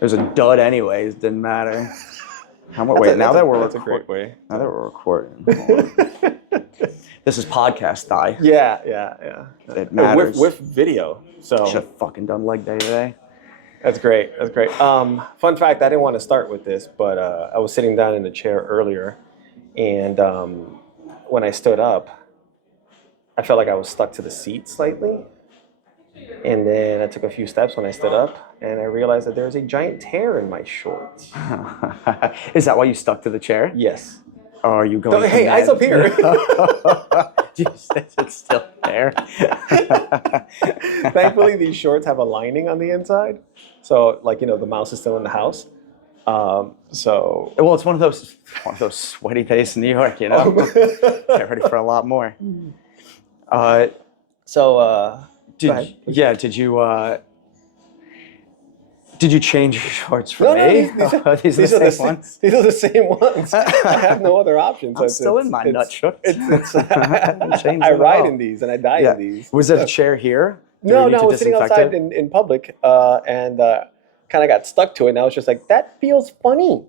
It was a dud anyways. Didn't matter. Wait, now that we're that's a great way. Now that we're recording. This is podcast die. Yeah. It matters. With video. So should have fucking done leg day today. That's great. Fun fact, I didn't want to start with this, but I was sitting down in the chair earlier, and when I stood up, I felt like I was stuck to the seat slightly. And then I took a few steps when I stood up, and I realized that there was a giant tear in my shorts. Is that why you stuck to the chair? Yes. Or are you going? Hey, eyes up here. It's still there. Thankfully, these shorts have a lining on the inside, so the mouse is still in the house. Well, it's one of those sweaty days in New York, Get ready for a lot more. Did you change your shorts for me? These are the same ones. These are the same ones. I have no other options. I'm still in my nut shorts. I ride in these and I die in these. Was it a chair here? No, I was sitting outside in public and kind of got stuck to it. And I was just like, that feels funny.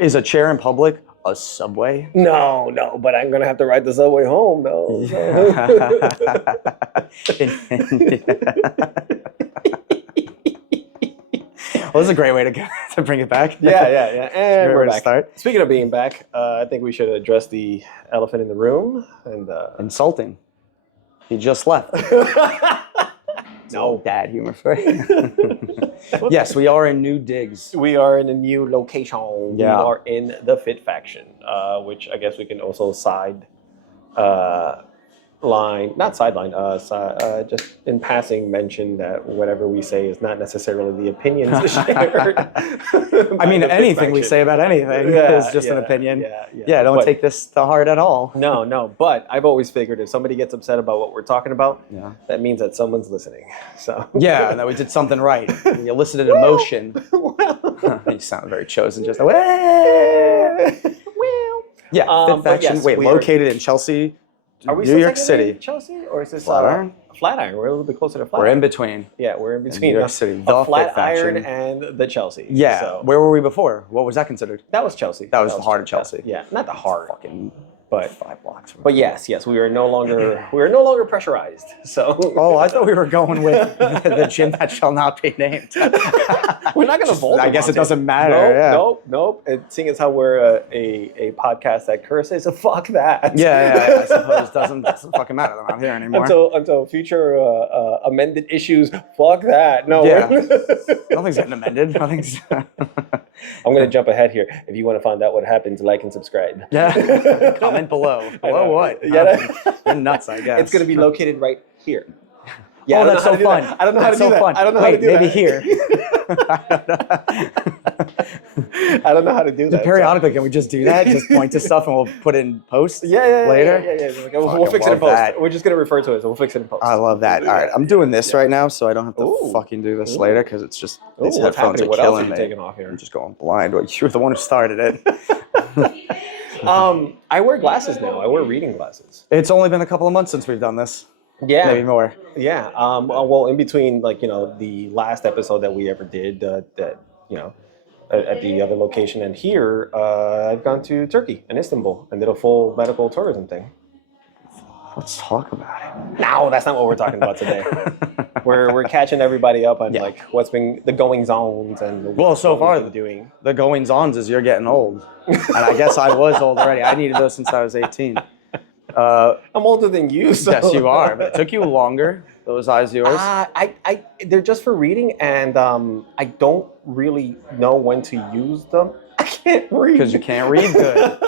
Is a chair in public a subway? No, but I'm going to have to ride the subway home, though. Well, this is a great way to bring it back. Yeah. And we're back. Start. Speaking of being back, I think we should address the elephant in the room. And insulting. He just left. No. Dad humor for you. Yes, we are in new digs. We are in a new location. Yeah. We are in the Fit Faction, which I guess we can also just in passing mention that whatever we say is not necessarily the opinions shared. I mean, anything we say about anything is just an opinion. Yeah, don't take this to heart at all. No, but I've always figured if somebody gets upset about what we're talking about, that means that someone's listening. So yeah, that we did something right. We elicited emotion. You sound very chosen, just Fit Faction. Wait, located in Chelsea. Are we New York City, Chelsea, or is this Flatiron? Flatiron. We're a little bit closer to Flatiron. We're in between. Yeah, we're in between. New York City, the Flatiron and the Chelsea. Yeah. So. Where were we before? What was that considered? That was Chelsea. That was the heart of Chelsea. Yeah, not the heart. But 5 blocks. But yes, we are no longer pressurized. So. Oh, I thought we were going with the gym that shall not be named. We're not going to vote. I guess it doesn't matter. Nope. And seeing as how we're a podcast that curses, fuck that. Yeah. I suppose it doesn't fucking matter. I'm not here anymore. Until future amended issues, fuck that. No. Yeah. Nothing's getting amended. Nothing's. I'm going to jump ahead here. If you want to find out what happens, like and subscribe. Yeah. Comment below. Below what? Yeah. You're nuts, I guess. It's going to be located right here. Yeah, that's so fun. I don't know how to do that. I don't know how to do that. Maybe here. I don't know how to do that. Periodically, can we just do that? Just point to stuff and we'll put it in post later? Yeah. We'll fix it in post. That. We're just going to refer to it, so we'll fix it in post. I love that. All right, I'm doing this right now, so I don't have to fucking do this later, because it's just, these headphones are killing me. Taking off here? I'm just going blind. Well, you were the one who started it. I wear glasses now. I wear reading glasses. It's only been a couple of months since we've done this. Yeah. Maybe more. Yeah. Well, in between, the last episode that we ever did, at the other location and here, I've gone to Turkey and Istanbul and did a full medical tourism thing. Let's talk about it. No, that's not what we're talking about today. We're catching everybody up on what's been the goings-ons and so far doing. The goings-ons is you're getting old, and I guess I was old already. I needed those since I was 18. I'm older than you. So. Yes, you are. But it took you longer. Those eyes of yours. They're just for reading, and I don't really know when to use them. I can't read because you can't read good.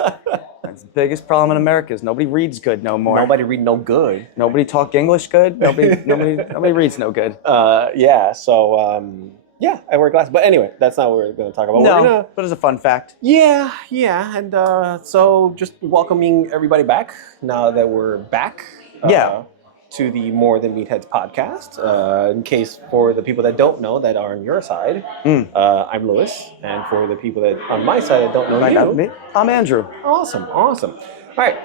That's the biggest problem in America is nobody reads good no more. Nobody read no good. Nobody talk English good. Nobody reads no good. Yeah, I wear glasses. But anyway, that's not what we're going to talk about. No, but it's a fun fact. Yeah. And so just welcoming everybody back now that we're back. To the More Than Meatheads podcast. In case for the people that don't know that are on your side, I'm Lewis. And for the people that on my side that don't know you, I'm Andrew. Awesome. All right.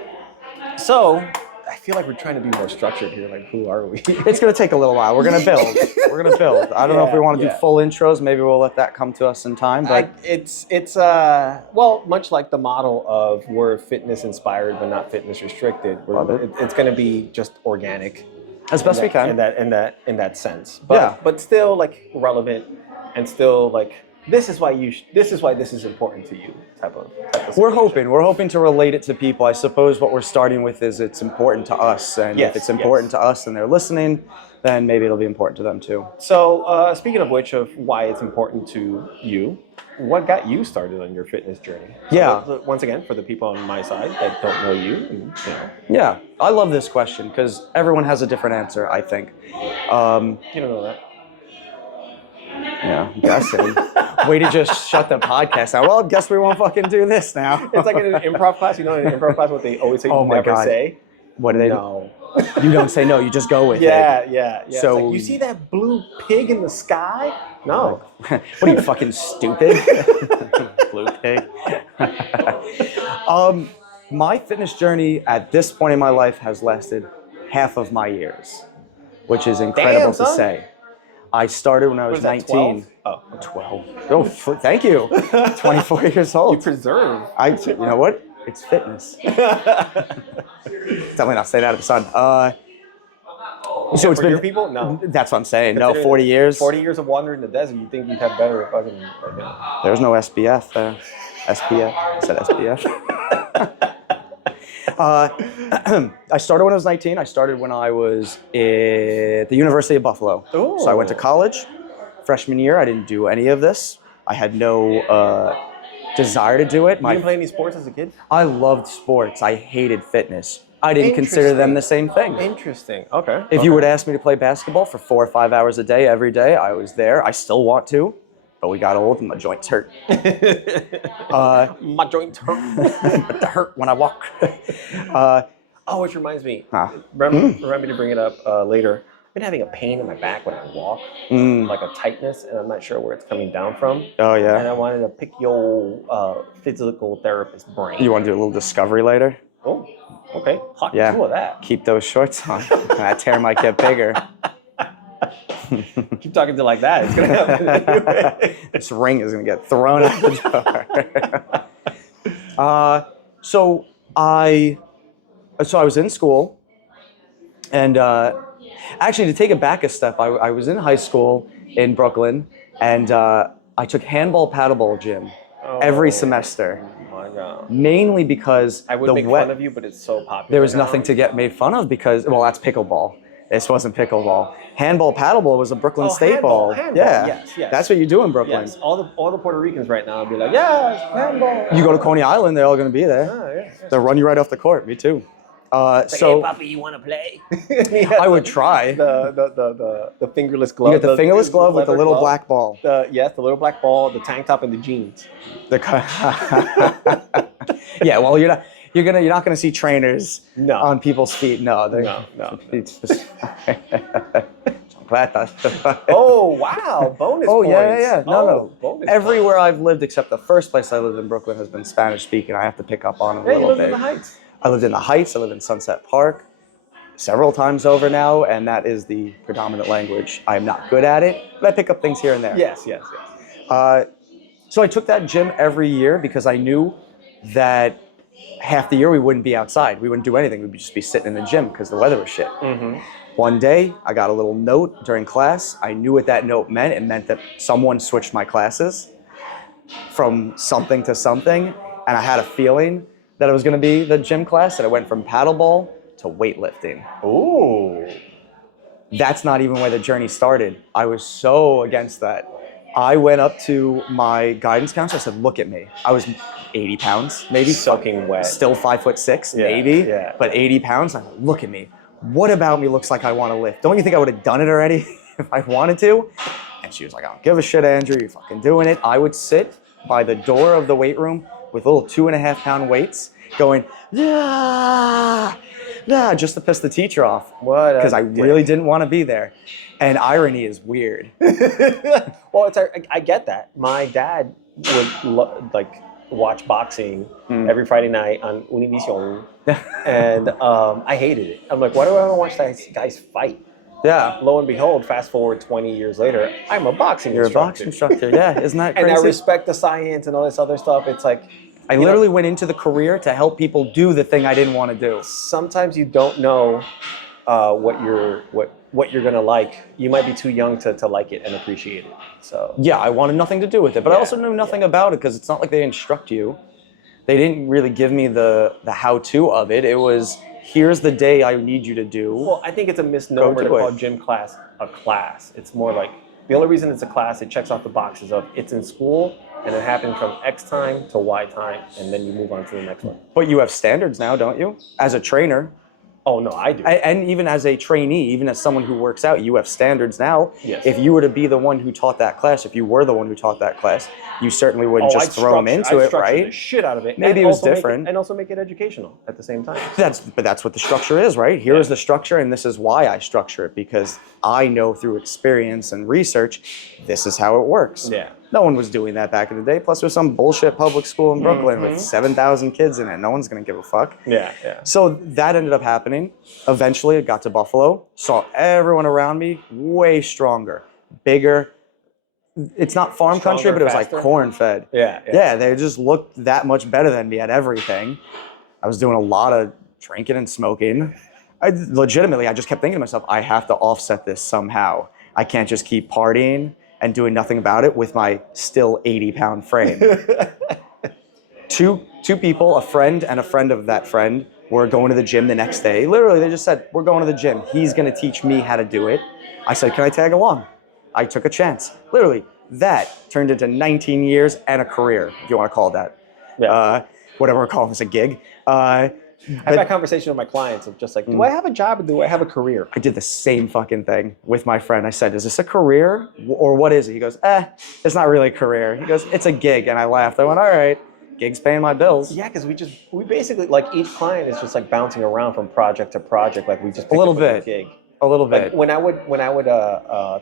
So, I feel like we're trying to be more structured here. Like, who are we? It's going to take a little while. We're going to build. We're going to build. I don't know if we want to do full intros. Maybe we'll let that come to us in time. But it's well, much like the model of we're fitness inspired but not fitness restricted. It's going to be just organic, as best we can. In that sense. But still like relevant, and still like this is why this is important to you. Type of We're hoping to relate it to people. I suppose what we're starting with is it's important to us, and if it's important to us and they're listening, then maybe it'll be important to them too. So speaking of which, of why it's important to you, what got you started on your fitness journey? Once again, for the people on my side that don't know you, Yeah, I love this question because everyone has a different answer, I think. You don't know that. Yeah, I'm guessing. Way to just shut the podcast down. Well, I guess we won't fucking do this now. It's like in an improv class. You know, in an improv class, what they always say, never say. What do they do? You don't say no, you just go with it. Yeah. So like, you see that blue pig in the sky? No. What are you, fucking stupid? Blue pig. My fitness journey at this point in my life has lasted half of my years, which is incredible to say. I started when I was 19. 12. Oh, thank you. 24 years old. You preserve. You know what? It's fitness. Definitely not say that at the sun. So it's been your people? No. That's what I'm saying. No, 40 years. 40 years of wandering the desert. You think you'd have better fucking? There's no SPF there. SPF. I said SPF. I started when I was 19. I started when I was at the University of Buffalo. Ooh. So I went to college. Freshman year, I didn't do any of this. I had no desire to do it. You didn't play any sports as a kid? I loved sports. I hated fitness. I didn't consider them the same thing. Interesting. Okay. If you would ask me to play basketball for 4 or 5 hours a day, every day, I was there. I still want to, but we got old and my joints hurt. My joints hurt. But they hurt when I walk. Which reminds me. Remember to bring it up later. I've been having a pain in my back when I walk, like a tightness, and I'm not sure where it's coming down from. Oh, yeah. And I wanted to pick your physical therapist brain. You want to do a little discovery later? Oh, okay. Hot Yeah. two of that. Keep those shorts on. That tear might get bigger. Keep talking to like that. It's going to happen anyway. This ring is going to get thrown out the door. So I was in school, and actually, to take it back a step, I was in high school in Brooklyn, and I took handball paddleball gym every semester. My God. Mainly because I would make fun of you, but it's so popular. There was nothing to get made fun of because, well, that's pickleball. This wasn't pickleball. Handball paddleball was a Brooklyn staple. Handball. Yeah, Yes. That's what you do in Brooklyn. Yes. All the Puerto Ricans right now will be like, yes, handball. You go to Coney Island, they're all going to be there. Yeah. They'll run you right off the court. Me too. Like, hey, Papi, you want to play? I would try. The fingerless glove. You get the fingerless glove with the little black ball. The little black ball, the tank top, and the jeans. Yeah, well, you're not gonna see trainers on people's feet. No. It's just, Oh wow! Bonus points. Yeah. No. Bonus Everywhere points. I've lived, except the first place I lived in Brooklyn, has been Spanish speaking. I have to pick up on it a little you live bit. in the Heights. I lived in the Heights. I lived in Sunset Park several times over now, and that is the predominant language. I am not good at it, but I pick up things here and there. Yes. So I took that gym every year because I knew that half the year we wouldn't be outside. We wouldn't do anything. We'd just be sitting in the gym because the weather was shit. Mm-hmm. One day, I got a little note during class. I knew what that note meant. It meant that someone switched my classes from something to something, and I had a feeling that it was going to be the gym class, and it went from paddleball to weightlifting. Ooh. That's not even where the journey started. I was so against that. I went up to my guidance counselor. I said, look at me. I was 80 pounds, maybe. Soaking wet. Still 5'6", maybe. Yeah. But 80 pounds. I said, look at me. What about me looks like I want to lift? Don't you think I would have done it already if I wanted to? And she was like, I don't give a shit, Andrew. You're fucking doing it. I would sit by the door of the weight room with little 2.5-pound weights going, just to piss the teacher off. What? Because I really didn't want to be there. And irony is weird. Well, I get that. My dad would watch boxing every Friday night on Univision, and I hated it. I'm like, why do I want to watch that guys fight? Yeah. Lo and behold, fast forward 20 years later, I'm a boxing You're a instructor. boxing instructor. Yeah. Isn't that And crazy? I respect the science and all this other stuff. It's like, I literally went into the career to help people do the thing I didn't want to do. sometimes you don't know what you're gonna like. You might be too young to like it and appreciate it. So Yeah, I wanted nothing to do with it, but I Yeah, also knew nothing about it because it's not like they instruct you. They didn't really give me the how-to of it. It was, here's the day I need you to do. well, I think it's a misnomer Go to do call it. gym class a class. It's more like the only reason it's a class, it checks off the boxes of it's in school and it happened from X time to Y time, and then you move on to the next one. But you have standards now, don't you? As a trainer, Oh no, I do. and even as a trainee, even as someone who works out, you have standards now. Yes. If you were to be the one who taught that class, if you were the one who taught that class, you certainly wouldn't just throw them into I'd it, structure the right? shit out of it. Maybe and it was also make different. and also make it educational at the same time. But that's what the structure is, right? Here is the structure, and this is why I structure it, because I know through experience and research, this is how it works. Yeah. No one was doing that back in the day. Plus, there's some bullshit public school in Brooklyn Mm-hmm. with 7,000 kids in it. No one's gonna give a fuck. Yeah, yeah. So that ended up happening. Eventually, I got to Buffalo, saw everyone around me way stronger, bigger. It's not farm country, Stronger, but it was faster? like corn fed. Yeah, Yeah, they just looked that much better than me at everything. I was doing a lot of drinking and smoking. I just kept thinking to myself, I have to offset this somehow. I can't just keep partying and doing nothing about it with my still 80-pound frame. Two people, a friend and a friend of that friend, were going to the gym the next day. Literally, they just said, we're going to the gym. He's going to teach me how to do it. I said, can I tag along? I took a chance. Literally, that turned into 19 years and a career, if you want to call it that. Yeah. Whatever we're calling this, a gig. I've had conversations with my clients of just like, do I have a job or do I have a career? I did the same fucking thing with my friend. I said, is this a career or what is it? He goes, it's not really a career. He goes, it's a gig. And I laughed. I went, all right, gig's paying my bills. Yeah, because we basically, like, each client is just like bouncing around from project to project. Like we just picked little up bit. gig. A little Like bit. when I would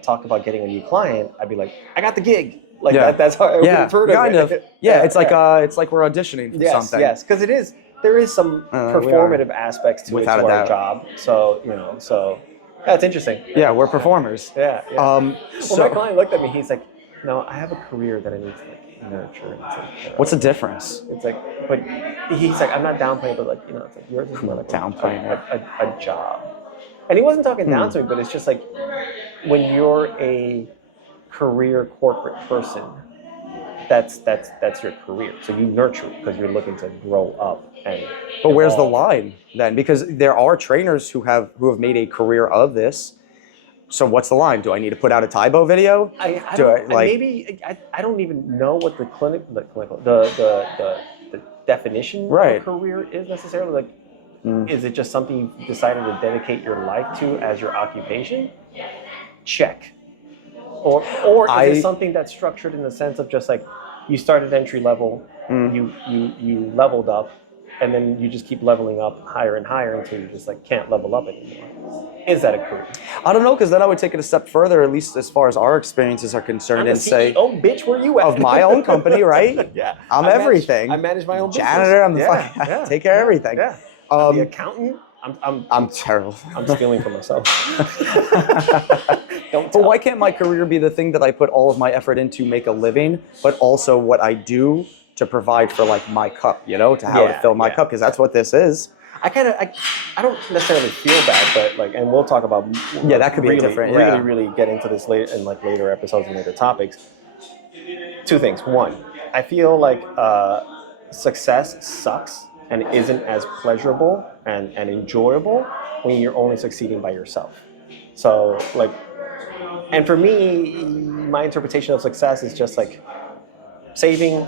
talk about getting a new client, I'd be like, I got the gig. Like Yeah. that's how I would Yeah, refer to kind it. of. Yeah, it's like we're auditioning for yes, something. yes, because there is some we performative aspects to Without it a to our doubt. job. So yeah, it's interesting. Yeah, we're performers. Yeah. yeah. Well, my So client looked at me. He's like, "No, I have a career that I need to like nurture." It's like, what's the difference? It's like, but he's like, I'm not downplaying, but like, it's like yours is more like Downplaying a job. And he wasn't talking down to me, but it's just like when you're a career corporate person, that's your career. So you nurture it because you're looking to grow up and. But where's the evolve. line then? Because there are trainers who have made a career of this. So what's the line? Do I need to put out a Tybo video? Maybe I don't even know what the definition Right. of career is necessarily. Like, is it just something you've decided to dedicate your life to as your occupation? Check. Or is it something that's structured in the sense of just like you started entry level, you leveled up, and then you just keep leveling up higher and higher until you just like can't level up anymore? Is that a career? I don't know, because then I would take it a step further, at least as far as our experiences are concerned, I'm and the say, CEO, bitch, where you at? of my own company, right? Yeah. I'm I manage- everything. I manage my own business. Janitor, I'm the Yeah, fucking, yeah, take care of everything. Yeah. I'm the accountant. I'm terrible. I'm stealing for myself. Don't But tell. why can't my career be the thing that I put all of my effort into make a living, but also what I do to provide for like my cup, to how to Yeah, fill my yeah. cup, because that's what this is. I don't necessarily feel bad, but like, and we'll talk about. Yeah, that could be really, different, yeah. Really get into this later in like later episodes and later topics. Two things. One, I feel like success sucks and isn't as pleasurable and enjoyable when you're only succeeding by yourself. So like, and for me, my interpretation of success is just like saving,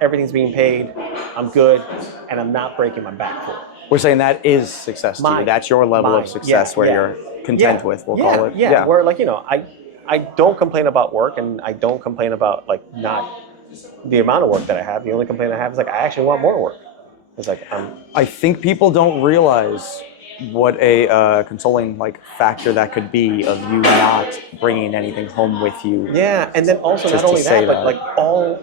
everything's being paid, I'm good, and I'm not breaking my back for it. We're saying that is success to you. Mine. That's your level Mine. of success Yeah, where yeah. you're content with, we'll call it. Yeah, where like, I don't complain about work, and I don't complain about like not the amount of work that I have. The only complaint I have is like, I actually want more work. It's like, I think people don't realize what a consoling factor that could be of you not bringing anything home with you. yeah, and then also Just not to only say that, but that. like all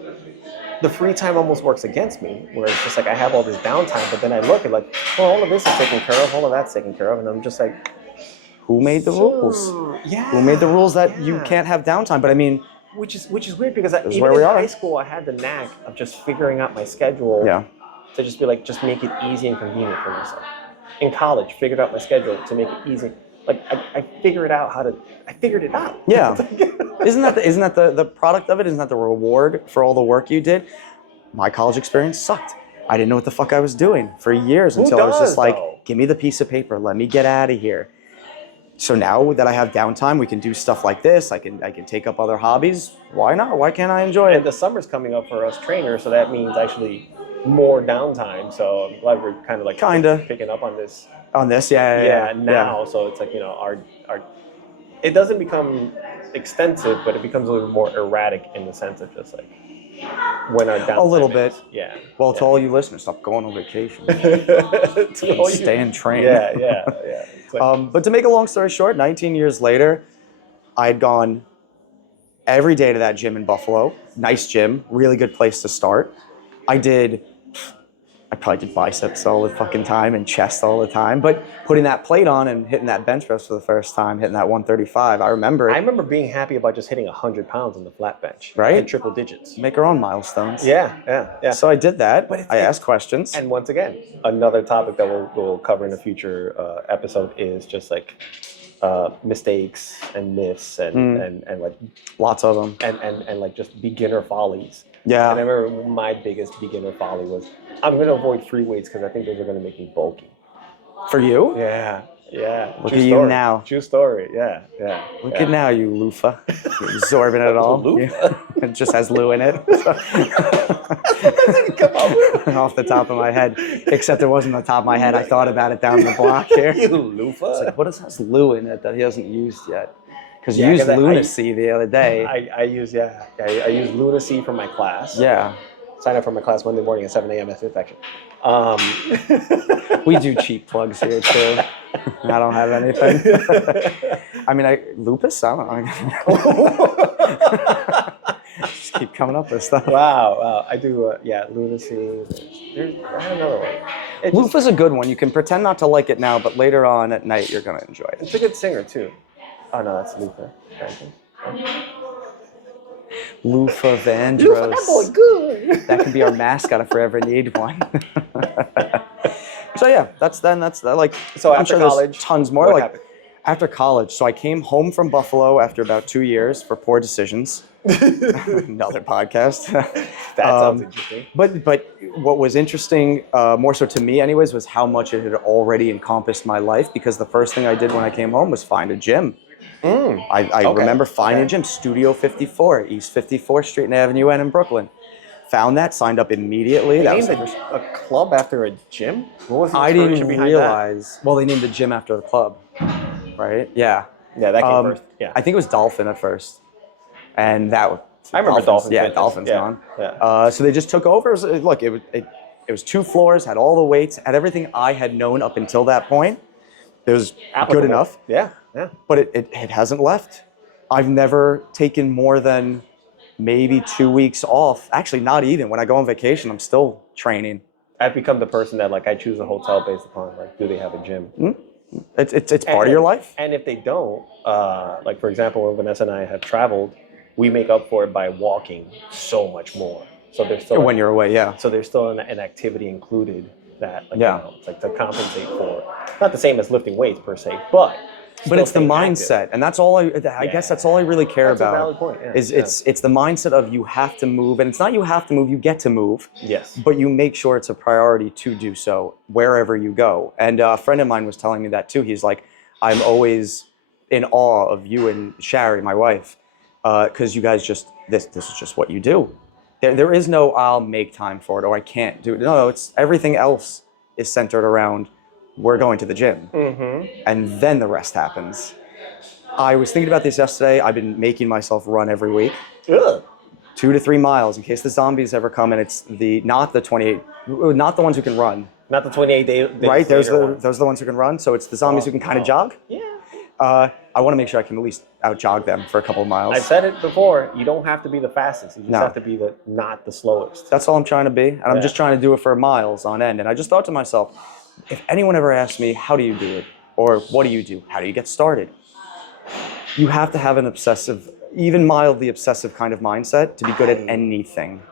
the free time almost works against me, where it's just like I have all this downtime, but then I look at like, well, all of this is taken care of, all of that's taken care of, and I'm just like, Who made the rules? Yeah. Who made the rules that you yeah. can't have downtime? But I mean, Which is weird because is even where we in are. high school, I had the knack of just figuring out my schedule yeah, to just be like, just make it easy and convenient for myself. In college, figured out my schedule to make it easy. Like I figured it out. yeah. Isn't that the product of it? Isn't that the reward for all the work you did? My college experience sucked. I didn't know what the fuck I was doing for years until I was does, just like, though? give me the piece of paper, let me get out of here. So now that I have downtime, we can do stuff like this. I can take up other hobbies. Why not? Why can't I enjoy And it? the summer's coming up for us trainers, so that means actually more downtime. So I'm glad we're kind of like picking up on this. On this, yeah. Now. So it's like, our it doesn't become extensive, but it becomes a little more erratic in the sense of just like when our downtime A little is. bit. Yeah. Well, to all you listeners, stop going on vacation. To all you- Stay and train. Yeah. It's like, But to make a long story short, 19 years later, I'd gone every day to that gym in Buffalo. Nice gym, really good place to start. I probably did biceps all the fucking time and chest all the time, but putting that plate on and hitting that bench press for the first time, hitting that 135, I remember it. I remember being happy about just hitting 100 pounds on the flat bench. Right? In triple digits. Make our own milestones. Yeah. So I did that. But I asked questions. And once again, another topic that we'll cover in a future episode is just like mistakes and myths and like Lots of them. and like just beginner follies. Yeah. And I remember my biggest beginner folly was I'm gonna avoid free weights because I think those are gonna make me bulky. For you? Yeah. Look True at you story. now. True story. Yeah. Look at now, you loofah. You're absorbing it all. Loofah? It just has Lou in it. Off the top of my head. Except it wasn't the top of my head. I thought about it down the block here. You loofah. It's like, what has Lou in it that he hasn't used yet? Because you Yeah, used 'cause lunacy the other day. I use Lunacy for my class. Yeah. Sign up for my class Monday morning at 7 a.m. at Fifth Action. We do cheap plugs here too. I don't have anything. I mean, lupus? I don't know. Just keep coming up with stuff. Wow. I do, Lunacy. I have another one. Loofah's a good one. You can pretend not to like it now, but later on at night, you're going to enjoy it. It's a good singer, too. Oh, no, that's Luther. Lufa Vandross. Luther, that boy good. That could be our mascot if we ever need one. So yeah, that's like. So I'm after sure college, there's tons more. what Like happened? after college, so I came home from Buffalo after about 2 years for poor decisions. Another podcast. That sounds interesting. But what was interesting, more so to me anyways, was how much it had already encompassed my life, because the first thing I did when I came home was find a gym. I remember finding a gym, Studio 54, East 54th Street and Avenue N in Brooklyn. Found that, signed up immediately. They That was named a club after a gym? What was the I inspiration didn't behind realize. Well, they named the gym after the club, right? Yeah. Yeah, that came first. Yeah. I think it was Dolphin at first, and that was. I remember Dolphin. Yeah, Fitness. Dolphin's Yeah. gone. Yeah. So they just took over. Look, it was 2 floors, had all the weights, had everything I had known up until that point. It was Applicable. good enough, Yeah. but it hasn't left. I've never taken more than maybe 2 weeks off. Actually, not even. When I go on vacation, I'm still training. I've become the person that like I choose a hotel based upon like, do they have a gym? It's part of your life. And if they don't, like for example, when Vanessa and I have traveled, we make up for it by walking so much more. So there's still When you're away, yeah. so there's still an activity included that it's like to compensate for. Not the same as lifting weights per se, but it's the staying mindset, active. and that's all I guess that's all I really care That's a about. valid point, yeah, Is yeah. it's the mindset of you have to move, and it's not you have to move, you get to move. Yes. But you make sure it's a priority to do so wherever you go. And a friend of mine was telling me that too. He's like, I'm always in awe of you and Shari, my wife, because you guys just this is just what you do. There is no I'll make time for it or I can't do it. No, it's everything else is centered around we're going to the gym, and then the rest happens. I was thinking about this yesterday. I've been making myself run every week. Ugh. 2 to 3 miles in case the zombies ever come, and it's not the ones who can run. Not the 28 days Right, those later are the ones who can run. So it's the zombies who can kind of jog. Yeah. I want to make sure I can at least out jog them for a couple of miles. I've said it before. You don't have to be the fastest. You just No. have to be not the slowest. That's all I'm trying to be. And I'm Yeah. just trying to do it for miles on end. And I just thought to myself, if anyone ever asked me, how do you do it? Or what do you do? How do you get started? You have to have an obsessive, even mildly obsessive kind of mindset to be good at anything.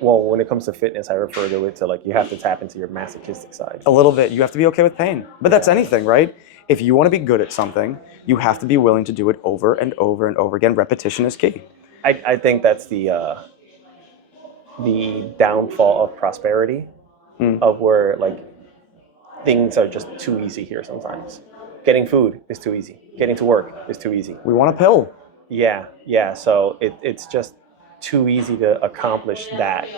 When it comes to fitness, I refer to it to like you have to tap into your masochistic side. A little bit. You have to be okay with pain. But that's anything, right? If you want to be good at something, you have to be willing to do it over and over and over again. Repetition is key. I think that's the downfall of prosperity, of where like things are just too easy here sometimes. Getting food is too easy. Getting to work is too easy. We want a pill. Yeah. So it's just too easy to accomplish that.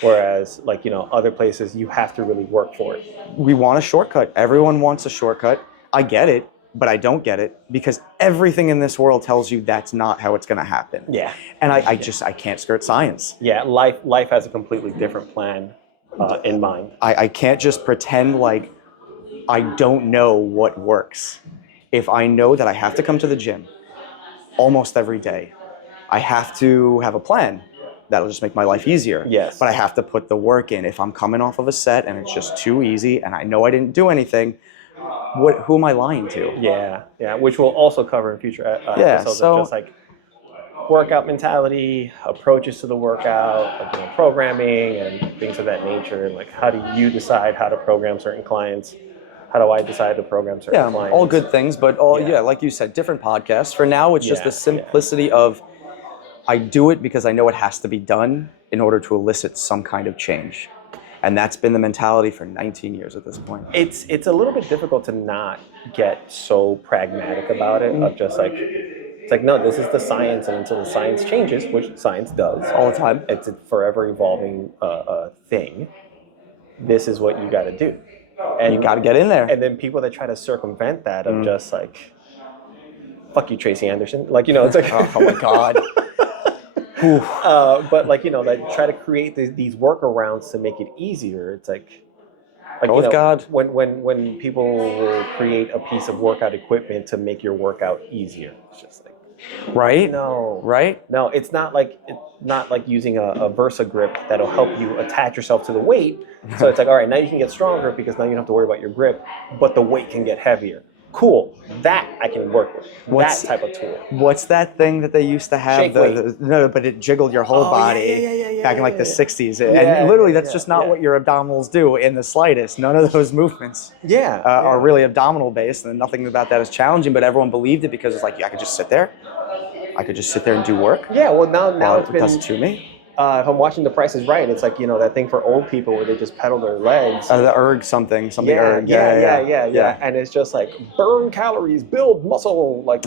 Whereas like, other places you have to really work for it. We want a shortcut. Everyone wants a shortcut. I get it, but I don't get it because everything in this world tells you that's not how it's going to happen. Yeah. And I can't skirt science. Yeah. Life has a completely different plan in mind. I can't just pretend like I don't know what works. If I know that I have to come to the gym almost every day, I have to have a plan. That'll just make my life easier. Yes. But I have to put the work in. If I'm coming off of a set and it's just too easy and I know I didn't do anything, who am I lying to? Yeah, which we'll also cover in future episodes of just like workout mentality, approaches to the workout, like, programming and things of that nature, and like how do you decide how to program certain clients? How do I decide to program certain clients? All good things, but like you said, different podcasts. For now, it's just the simplicity of I do it because I know it has to be done in order to elicit some kind of change. And that's been the mentality for 19 years at this point. It's a little bit difficult to not get so pragmatic about it, of just like, it's like, no, this is the science, and until the science changes, which science does. All the time. It's a forever evolving thing. This is what you got to do. And You got to get in there. And then people that try to circumvent that of just like, fuck you, Tracy Anderson. Like, it's like, Oh my God. but like, like try to create these workarounds to make it easier. It's like Go with God. When people will create a piece of workout equipment to make your workout easier, it's just like, Right? no, Right? no, it's not like using a Versa grip that'll help you attach yourself to the weight. So it's like, all right, now you can get stronger because now you don't have to worry about your grip, but the weight can get heavier. Cool, that I can work with. That type of tool. What's that thing that they used to have? Shake weight. No, but it jiggled your whole body back in like the 60s. And literally, that's just not what your abdominals do in the slightest. None of those movements are really abdominal based, and nothing about that is challenging, but everyone believed it because it's like, I could just sit there. I could just sit there and do work. Yeah, well, now it's it been... does it to me. If I'm watching The Price is Right, it's like, that thing for old people where they just pedal their legs. The erg something erg. Yeah. And it's just like, burn calories, build muscle, like,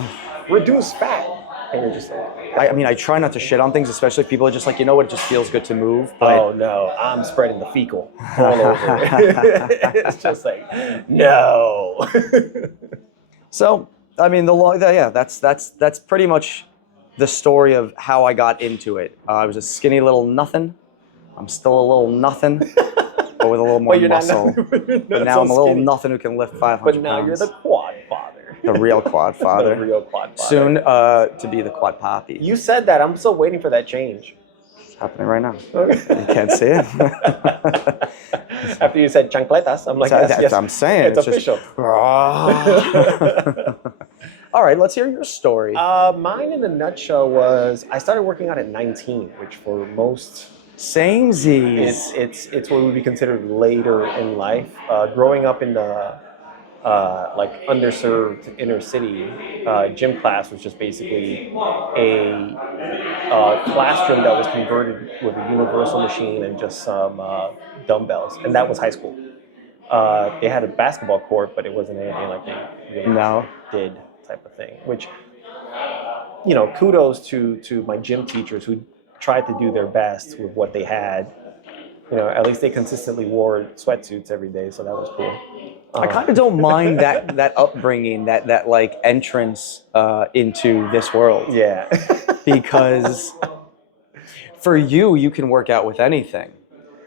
reduce fat. And you're just like... I try not to shit on things, especially if people are just like, it just feels good to move. But oh, no, I'm spreading the fecal all over. It's just like, no. So, that's pretty much the story of how I got into it. I was a skinny little nothing. I'm still a little nothing, but with a little more muscle. But now I'm a little nothing who can lift 500 But now pounds. you're the quad father. The real quad father. The real quad father. Soon to be the quad poppy. You said that. I'm still waiting for that change. It's happening right now. You can't see it. After you said chancletas, I'm like, yes, I'm saying. It's official. All right, let's hear your story. Mine in a nutshell was I started working out at 19, which for most Samesies. it's what would be considered later in life. Growing up in the like underserved inner city, gym class was just basically a classroom that was converted with a universal machine and just some dumbbells, and that was high school. They had a basketball court, but it wasn't anything like they really did type of thing, which, kudos to my gym teachers who tried to do their best with what they had. At least they consistently wore sweatsuits every day, so that was cool. I kind of don't mind that upbringing, that like entrance into this world. Yeah. Because for you can work out with anything.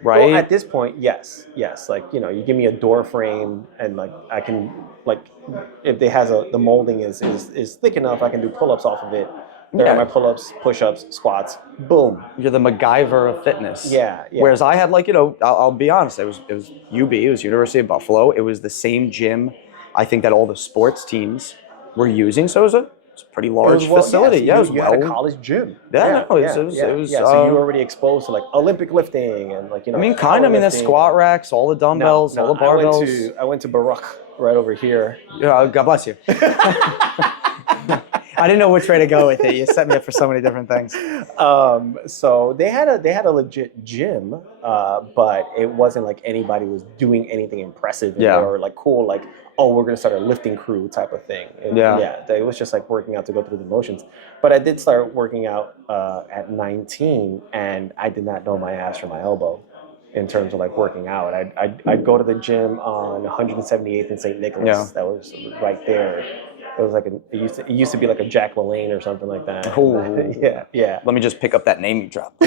right? Well, at this point, yes. Like, you give me a door frame and like I can like if it has the molding is thick enough, I can do pull-ups off of it. There are Yeah. my pull-ups, push-ups, squats. Boom. You're the MacGyver of fitness. Yeah. Whereas I had like, I'll be honest, it was UB, it was University of Buffalo. It was the same gym I think that all the sports teams were using. So it was a pretty large facility. Yeah, it was you had a college gym. Yeah, no, it was. So you were already exposed to like Olympic lifting and like I mean, kind of. I mean, the squat racks, all the dumbbells, all the barbells. I went to Baruch right over here. Yeah, God bless you. I didn't know which way to go with it. You set me up for so many different things. So they had a legit gym, but it wasn't like anybody was doing anything impressive or like cool, like, oh, we're gonna start a lifting crew type of thing. It was just like working out to go through the motions. But I did start working out at 19, and I did not know my ass from my elbow in terms of like working out. I'd go to the gym on 178th and St. Nicholas. Yeah. That was right there. It was like it used to be like a Jack LaLanne or something like that. Ooh. Yeah. Let me just pick up that name you dropped.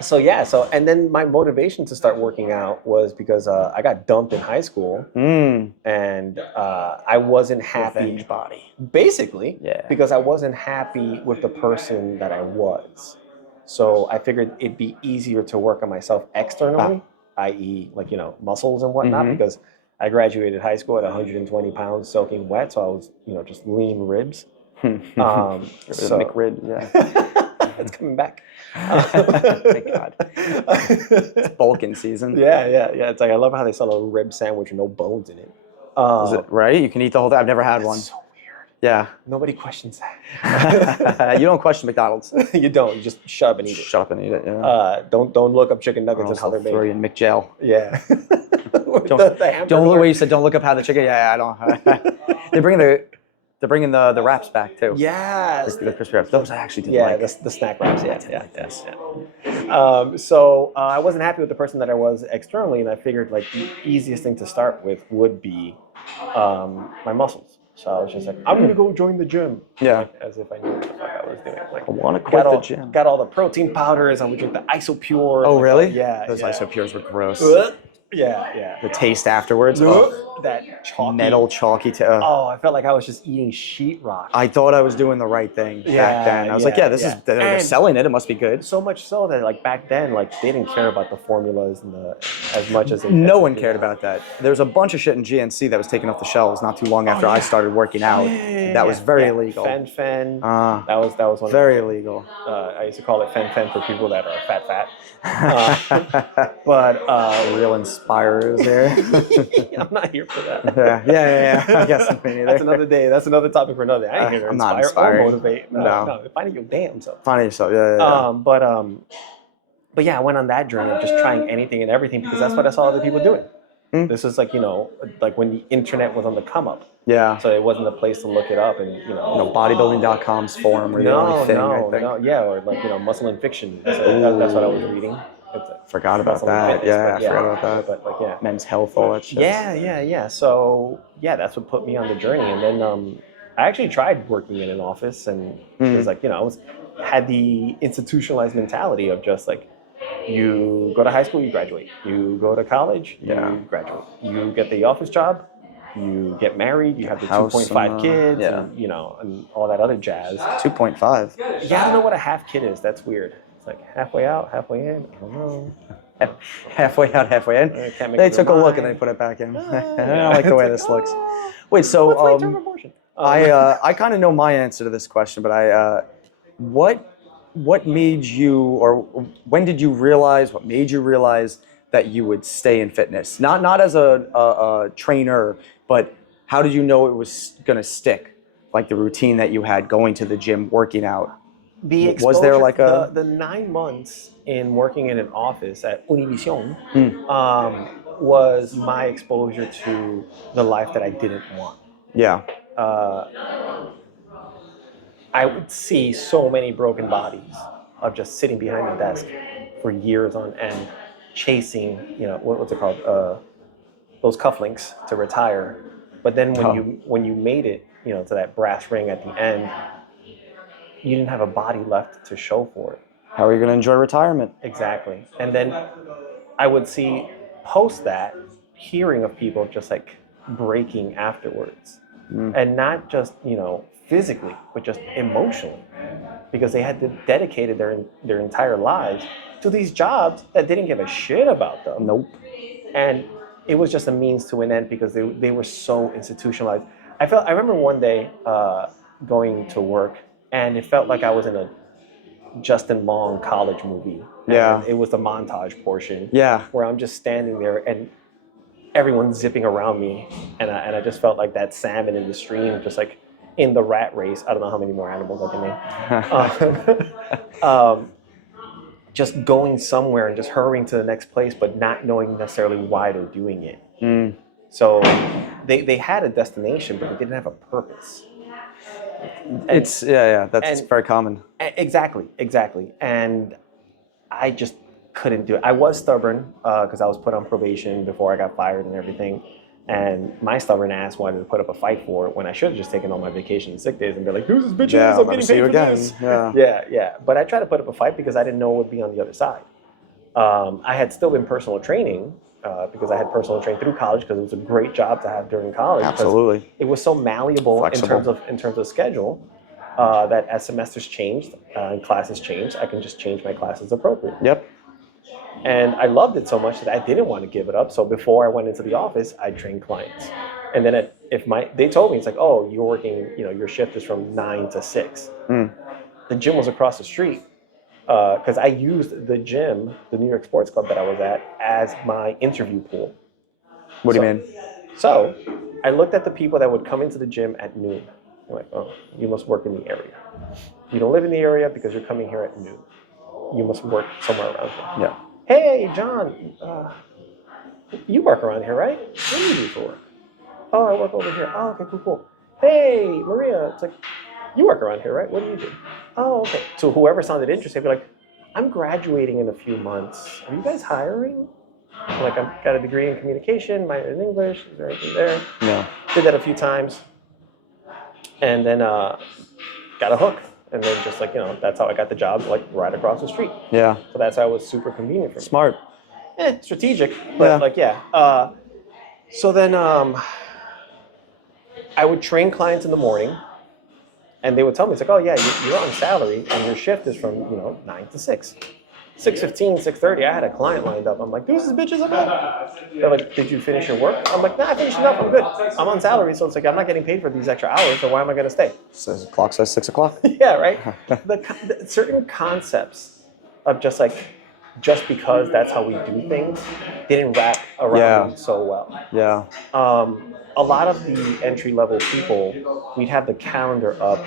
So and then my motivation to start working out was because I got dumped in high school, and I wasn't happy. Revenge body. Basically, Yeah. because I wasn't happy with the person that I was. So I figured it'd be easier to work on myself externally, i.e., like muscles and whatnot, because I graduated high school at 120 pounds, soaking wet, so I was just lean ribs. So McRib, yeah. it's coming back. Thank God. It's bulking season. Yeah. It's like I love how they sell a rib sandwich with no bones in it. Is it right? You can eat the whole thing. I've never had one. So weird. Yeah. Nobody questions that. You don't question McDonald's. You don't. You just shut up and eat it. Shut up and eat it. Yeah. Don't look up chicken nuggets and how they're Throw made. you in McJail. Yeah. Don't look where you said. Don't look up how the chicken. Yeah, I don't. They're bringing the wraps back too. Yeah. The crispy wraps. Those I actually didn't like. Yeah, the snack wraps. Yeah. I wasn't happy with the person that I was externally, and I figured like the easiest thing to start with would be my muscles. So I was just like, I'm gonna go join the gym. Yeah. Like, as if I knew what the fuck I was doing. Like, I want to quit the gym. Got all the protein powders. I would drink the Isopure. Oh, really? Yeah. Those Isopures were gross. Yeah. The taste afterwards. That chalky. Metal chalky. Oh, I felt like I was just eating sheetrock. I thought I was doing the right thing back then. I was like, this is they're selling it. It must be good. So much so that like back then, like they didn't care about the formulas and as much as no one cared about that. There was a bunch of shit in GNC that was taken off the shelves not too long after I started working out. That was very illegal. Fen. That was one. Very illegal. I used to call it fen for people that are fat. But real inspirers there. I'm not here for that. Yeah. I guess me neither. That's another day. That's another topic for another day. I ain't here to inspire or motivate. No. Finding your damn self. Finding yourself. Yeah. But yeah, I went on that journey of just trying anything and everything because that's what I saw other people doing. This is like like when the internet was on the come up. Yeah. So it wasn't a place to look it up and bodybuilding.com's forum or the only thing. I think. Yeah, or like Muscle and Fiction. That's what I was reading. Forgot about that. I forgot about that. But like, yeah, Men's Health, all that shit. Yeah. So yeah, that's what put me on the journey. And then I actually tried working in an office, and it was like had the institutionalized mentality of just like you go to high school, you graduate. You go to college, you graduate. You get the office job, you get married, you have the 2.5 kids, and all that other jazz. 2.5. Yeah, I don't know what a half kid is. That's weird. It's like halfway out, halfway in. I don't know. Halfway out, halfway in. They took a look and they put it back in. I don't like the way this looks. Wait, so I kind of know my answer to this question, but what made you, or when did you realize? What made you realize that you would stay in fitness? Not as a trainer, but how did you know it was gonna stick? Like the routine that you had, going to the gym, working out. The exposure, was there like the 9 months in working in an office at Univision was my exposure to the life that I didn't want. Yeah. I would see so many broken bodies of just sitting behind the desk for years on end, chasing, what's it called, those cufflinks to retire. But then when you made it, to that brass ring at the end, you didn't have a body left to show for it. How are you going to enjoy retirement? Exactly. And then I would see post that, hearing of people just like breaking afterwards. And not just, physically, but just emotionally. Because they had dedicated their entire lives to these jobs that didn't give a shit about them. Nope. And it was just a means to an end because they were so institutionalized. I remember one day going to work, and it felt like I was in a Justin Long college movie. Yeah. And it was the montage portion. Yeah. Where I'm just standing there and everyone's zipping around me, and I just felt like that salmon in the stream, just like in the rat race. I don't know how many more animals I can name. Just going somewhere and just hurrying to the next place, but not knowing necessarily why they're doing it. So they had a destination, but they didn't have a purpose. That's very common. Exactly. And I just couldn't do it. I was stubborn because I was put on probation before I got fired and everything. And my stubborn ass wanted to put up a fight for it when I should have just taken all my vacation and sick days and be like, "Who's this bitch? Yeah, I'm let me getting see paid you for again." this." Yeah. But I tried to put up a fight because I didn't know what would be on the other side. I had still been personal training because I had personal training through college because it was a great job to have during college. Absolutely. It was so malleable Flexible. in terms of schedule that as semesters changed and classes changed, I can just change my classes appropriately. Yep. And I loved it so much that I didn't want to give it up. So before I went into the office, I trained clients. And then they told me, it's like, "Oh, you're working, your shift is from 9 to 6. The gym was across the street because I used the gym, the New York Sports Club that I was at, as my interview pool. What do you mean? So I looked at the people that would come into the gym at noon. I'm like, "Oh, you must work in the area. You don't live in the area because you're coming here at noon. You must work somewhere around here. Yeah. Hey, John, you work around here, right? What do you do for work? Oh, I work over here. Oh, okay, cool. Hey, Maria, it's like, you work around here, right? What do you do? Oh, okay." So whoever sounded interested, I'd be like, "I'm graduating in a few months. Are you guys hiring?" I'm like, "I've got a degree in communication, minor in English, is there anything there?" Yeah. Did that a few times. And then got a hook. And then just like, that's how I got the job, like right across the street. Yeah. So that's how it was super convenient for me. Smart. Strategic, but so then I would train clients in the morning, and they would tell me, it's like, "Oh yeah, you're on salary, and your shift is from 9 to 6. 6:15, 6:30, I had a client lined up. I'm like, "Deuces, bitches, I'm out." They're like, "Did you finish your work?" I'm like, "Nah, I finished it up. I'm good. I'm on salary, so it's like I'm not getting paid for these extra hours. So why am I gonna stay?" Says the clock says 6 o'clock. Yeah, right. The certain concepts of just because that's how we do things didn't wrap around me so well. Yeah. A lot of the entry-level people, we'd have the calendar up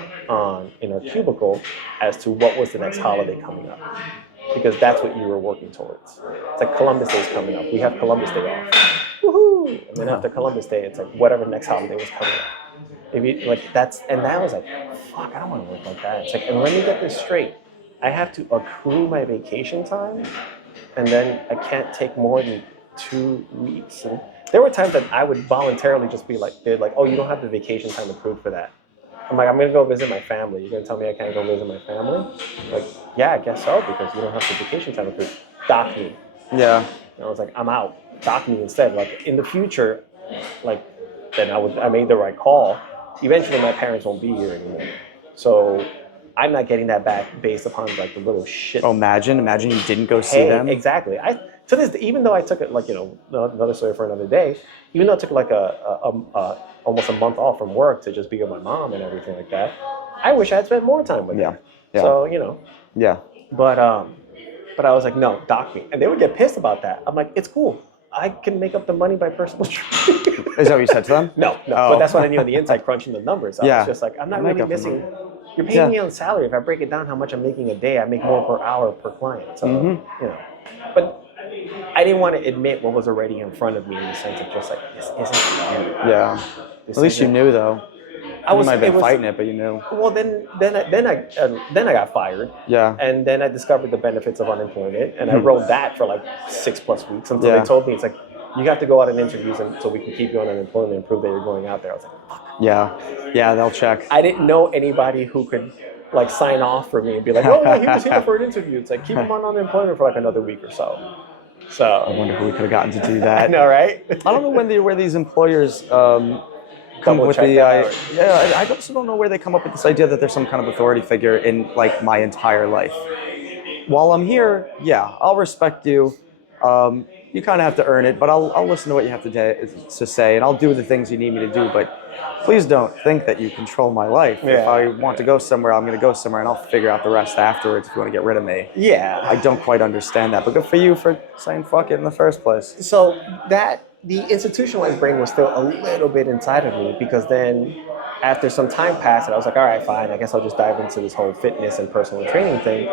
in our cubicle as to what was the next holiday coming up, because that's what you were working towards. It's like Columbus Day is coming up. We have Columbus Day off. Woohoo! And then after Columbus Day, it's like whatever next holiday was coming up. Maybe that was like, fuck, I don't want to work like that. It's like, and let me get this straight. I have to accrue my vacation time, and then I can't take more than 2 weeks. And there were times that I would voluntarily just be like, they're like, "Oh, you don't have the vacation time accrued for that." I'm like, "I'm gonna go visit my family. You're gonna tell me I can't go visit my family?" Like, "Yeah, I guess so, because you don't have the vacation time accrued. Dock me." Yeah. And I was like, "I'm out. Dock me instead." Like in the future, like then I made the right call. Eventually, my parents won't be here anymore, so I'm not getting that back based upon like the little shit. Oh, imagine you didn't go see them. Exactly. To this, even though I took it like another story for another day. Even though I took like almost a month off from work to just be with my mom and everything like that, I wish I had spent more time with her. Yeah. So Yeah. But I was like, "No, dock me," and they would get pissed about that. I'm like, "It's cool. I can make up the money by personal training." Is that what you said to them? No. Oh. But that's what I knew on the inside, crunching the numbers. I was just like, I'm not Make really up the missing. money. You're paying me on salary. If I break it down how much I'm making a day, I make more per hour per client. So, But I didn't want to admit what was already in front of me in the sense of just like, this isn't for you. Yeah. At least you knew, though. You might have been fighting it, but you knew. Well, then I got fired. Yeah. And then I discovered the benefits of unemployment, and I rode that for like 6+ weeks until Yeah. they told me, it's like, "You have to go out on interviews so we can keep you on unemployment and prove that you're going out there." I was like, fuck. Yeah. Yeah, they'll check. I didn't know anybody who could like sign off for me and be like, oh yeah, he was here for an interview. It's like keep him on unemployment for like another week or so. I So wonder who we could have gotten to do I that. know, right? I don't know where these employers come Double with check the that. I also don't know where they come up with this idea that there's some kind of authority figure in like my entire life. While I'm here, yeah, I'll respect you. You kind of have to earn it, but I'll listen to what you have to say, and I'll do the things you need me to do. But please don't think that you control my life. If Yeah. I want to go somewhere, I'm going to go somewhere, and I'll figure out the rest afterwards if you want to get rid of me. Yeah. I don't quite understand that, but good for you for saying fuck it in the first place. So that the institutionalized brain was still a little bit inside of me because then after some time passed and I was like, all right, fine, I guess I'll just dive into this whole fitness and personal training thing.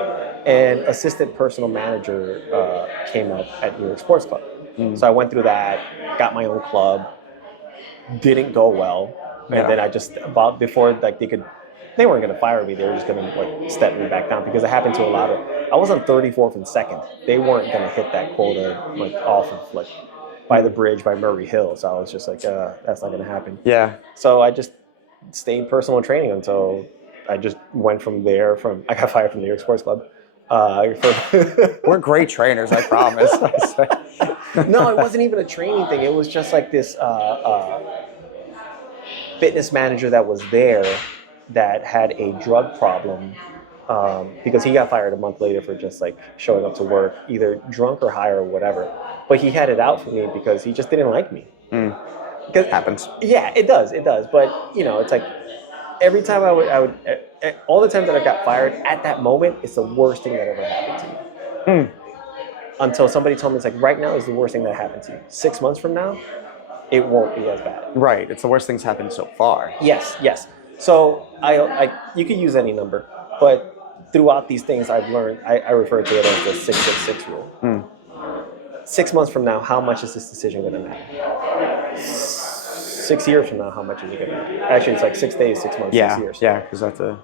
And assistant personal manager came up at New York Sports Club. So I went through that, got my own club, didn't go well. And Yeah. then I just about before like they weren't gonna fire me, they were just gonna like step me back down because it happened to a lot of I was on 34th and 2nd. They weren't gonna hit that quota like off of like by the bridge by Murray Hill. So I was just like, that's not gonna happen. Yeah. So I just stayed personal training until I just went from there I got fired from New York Sports Club. We're great trainers, I promise. No, it wasn't even a training thing. It was just like this fitness manager that was there that had a drug problem because he got fired a month later for just like showing up to work, either drunk or high or whatever. But he had it out for me because he just didn't like me. It happens. Yeah, it does. But you know, it's like every time I would all the times that I got fired at that moment, it's the worst thing that ever happened to me. Until somebody told me it's like right now is the worst thing that happened to you. 6 months from now, it won't be as bad. Right. It's the worst thing's happened so far. Yes. So I you could use any number, but throughout these things I've learned, I refer to it as the 666 rule. 6 months from now, how much is this decision going to matter? 6 years from now, how much is it going to matter? Actually, it's like 6 days, 6 months, 6 years. Yeah, because that's a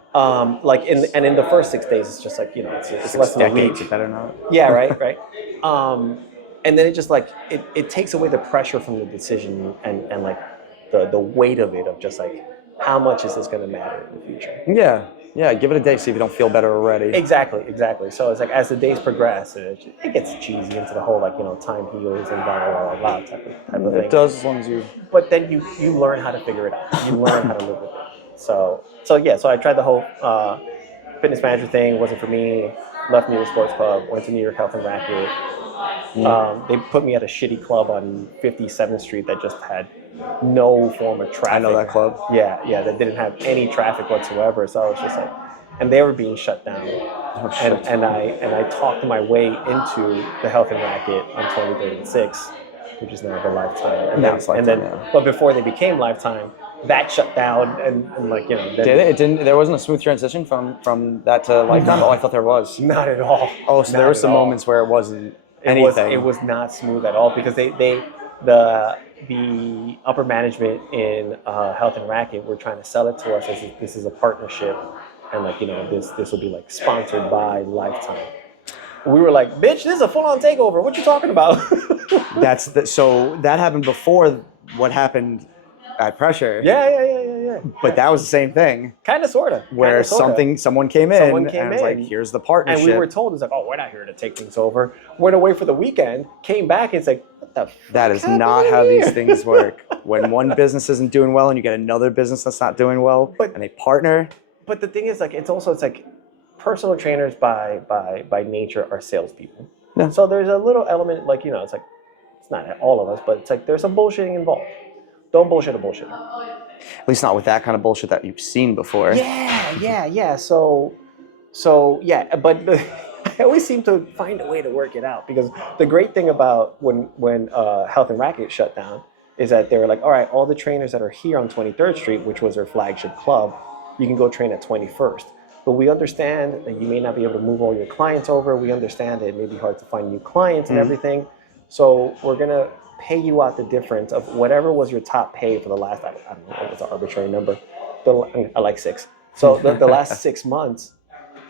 Like in the first 6 days, it's just like it's less than a week. decades. It better not. Yeah, right. And then it just like it takes away the pressure from the decision and like the weight of it of just like how much is this going to matter in the future. Yeah. Give it a day. See if you don't feel better already. Exactly. So it's like as the days progress, it gets cheesy into the whole like time heals and blah blah blah type of thing. It does as long as you. But then you learn how to figure it out. You learn how to live with it. So I tried the whole fitness manager thing. Wasn't for me. Left New York Sports Club. Went to New York Health and Racket. They put me at a shitty club on 57th Street that just had no form of traffic. I know that club. Yeah, that didn't have any traffic whatsoever. So I was just like, and they were being shut down. Oh, shit. And I talked my way into the Health and Racket on 23rd and 6th, which is now the Lifetime. And Now it's Lifetime, yeah. but before they became Lifetime, that shut down and like then, Did it? It didn't. There wasn't a smooth transition from that to Lifetime. Oh, I thought there was. Not at all. Oh, so there were some moments where it wasn't anything. It was not smooth at all because the upper management in Health and Racket were trying to sell it to us as if this is a partnership and like this will be like sponsored by Lifetime. We were like, bitch, this is a full-on takeover. What you talking about? So that happened before what happened at Pressure. Yeah. But that was the same thing. Kind of, sort of. Where someone came in and was like, here's the partnership. And we were told, it's like, oh, we're not here to take things over. Went away for the weekend, came back, and it's like, what the fuck? That is not how these things work. When one business isn't doing well and you get another business that's not doing well and they partner. But the thing is, like, it's like personal trainers by nature are salespeople. Yeah. So there's a little element, like, it's like, it's not all of us, but it's like there's some bullshitting involved. Don't bullshit a bullshitter. At least not with that kind of bullshit that you've seen before. Yeah. So yeah, but I always seem to find a way to work it out because the great thing about when Health and Racket shut down is that they were like, all right, all the trainers that are here on 23rd Street, which was their flagship club, you can go train at 21st. But we understand that you may not be able to move all your clients over. We understand that it may be hard to find new clients and everything. So we're going to pay you out the difference of whatever was your top pay for the last, I don't know, it was an arbitrary number. I like 6. So the last 6 months,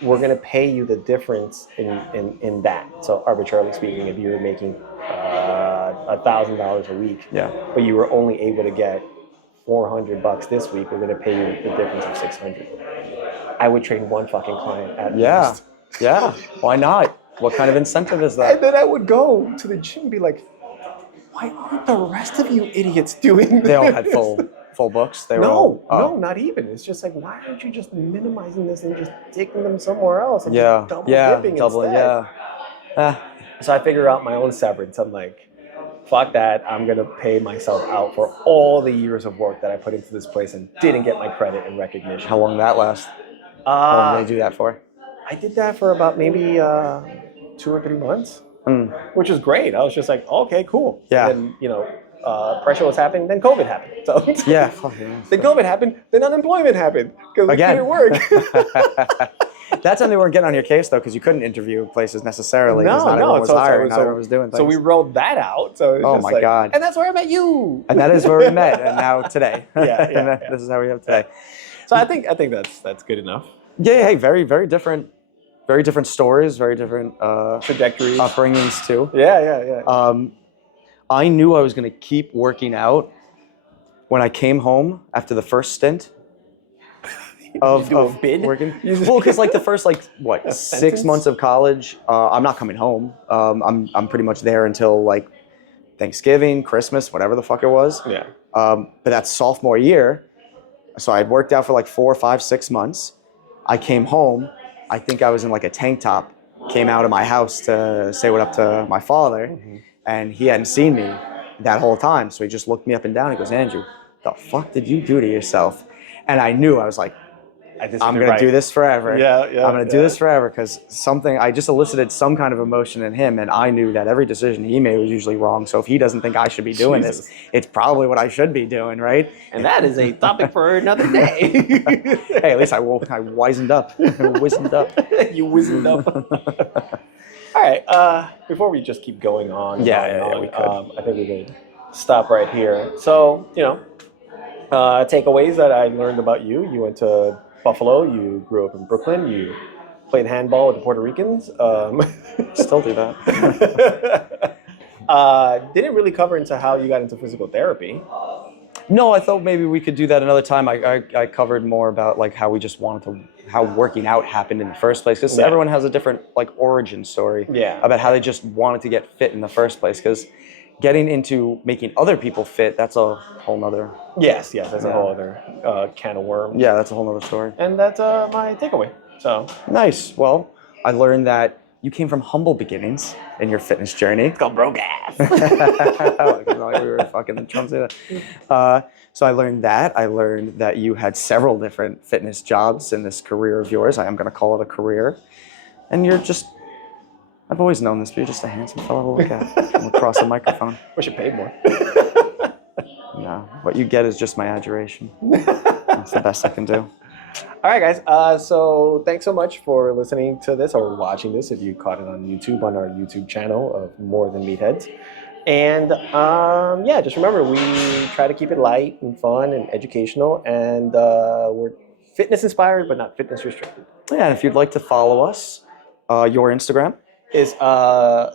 we're going to pay you the difference in that. So arbitrarily speaking, if you were making $1,000 a week, but you were only able to get $400 this week, we're going to pay you the difference of $600. I would train one fucking client at Yeah. most. Yeah. Why not? What kind of incentive is that? And then I would go to the gym and be like, why aren't the rest of you idiots doing this? They all had full books. They were all, No, not even. It's just like, why aren't you just minimizing this and just taking them somewhere else and Yeah. just double Yeah. dipping Double. instead? Yeah. Ah, So I figure out my own severance. I'm like, fuck that. I'm gonna pay myself out for all the years of work that I put into this place and didn't get my credit and recognition. how long did that last? How long did they do that for? I did that for about maybe 2 or 3 months, Mm. which was great. I was just like, okay, cool. Yeah. And then, pressure was happening, then COVID happened. So Yeah. Fuck yeah. then COVID happened, then unemployment happened because it Again. didn't work. That's when they weren't getting on your case though, because you couldn't interview places necessarily. 'Cause not everyone was hiring, not everyone was doing things. So we rolled that out. So it was Oh just my like, God. And that's where I met you. And that is where we met, and now today. Yeah, And yeah. this is how we have today. So I think that's good enough. Yeah, hey, very different stories, very different Trajectories. upbringings too. Yeah. I knew I was going to keep working out when I came home after the first stint of, do a of bid? working. You just- Well, because like the first 6 sentence? months of college, I'm not coming home. I'm pretty much there until like Thanksgiving, Christmas, whatever the fuck it was. Yeah. But that's sophomore year. So I worked out for like 4, 5, 6 months. I came home. I think I was in like a tank top. Came out of my house to say what up to my father, and he hadn't seen me that whole time. So he just looked me up and down. He goes, "Andrew, the fuck did you do to yourself?" And I knew, I was like, I'm gonna do this forever. Yeah. I'm gonna do this forever because I just elicited some kind of emotion in him, and I knew that every decision he made was usually wrong. So if he doesn't think I should be doing Jesus. this, it's probably what I should be doing, right? And that is a topic for another day. Hey, at least I wizened up. Wizened up. You wizened up. All right. Before we just keep going on, and Yeah, on and yeah, on, we could. I think we could stop right here. So, takeaways that I learned about you. You went to Buffalo. You grew up in Brooklyn. You played handball with the Puerto Ricans. Still do that. Didn't really cover into how you got into physical therapy. No, I thought maybe we could do that another time. I covered more about like how we just how working out happened in the first place, because Yeah. everyone has a different like origin story Yeah. about how they just wanted to get fit in the first place. Because getting into making other people fit, that's a whole nother. Yes, that's a Yeah. whole other can of worms. Yeah, that's a whole nother story. And that's my takeaway. So Nice. Well, I learned that you came from humble beginnings in your fitness journey. go broke ass. Like we were fucking Trump say that. So I learned that. I learned that you had several different fitness jobs in this career of yours. I am going to call it a career. And I've always known this, but you're just a handsome fellow to look at from across the microphone. Wish you paid more. No, what you get is just my adoration. That's the best I can do. All right, guys. So thanks so much for listening to this or watching this if you caught it on YouTube, on our YouTube channel of More Than Meatheads. And just remember, we try to keep it light and fun and educational. And we're fitness inspired, but not fitness restricted. Yeah, and if you'd like to follow us, your Instagram, Is I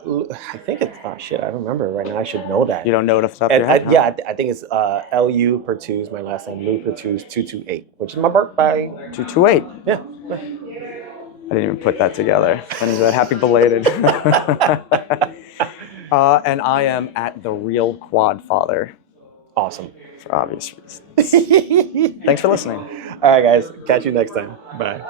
think it's shit. I don't remember right now. I should know that. you don't know it off the top of your head? I think it's Lu Pertuse, my last name, Lou Pertuse 228, which is my birthday. 228. Yeah. I didn't even put that together. When is that? Happy belated. And I am at The Real Quad Father, Awesome. for obvious reasons. Thanks for listening. All right, guys. Catch you next time. Bye.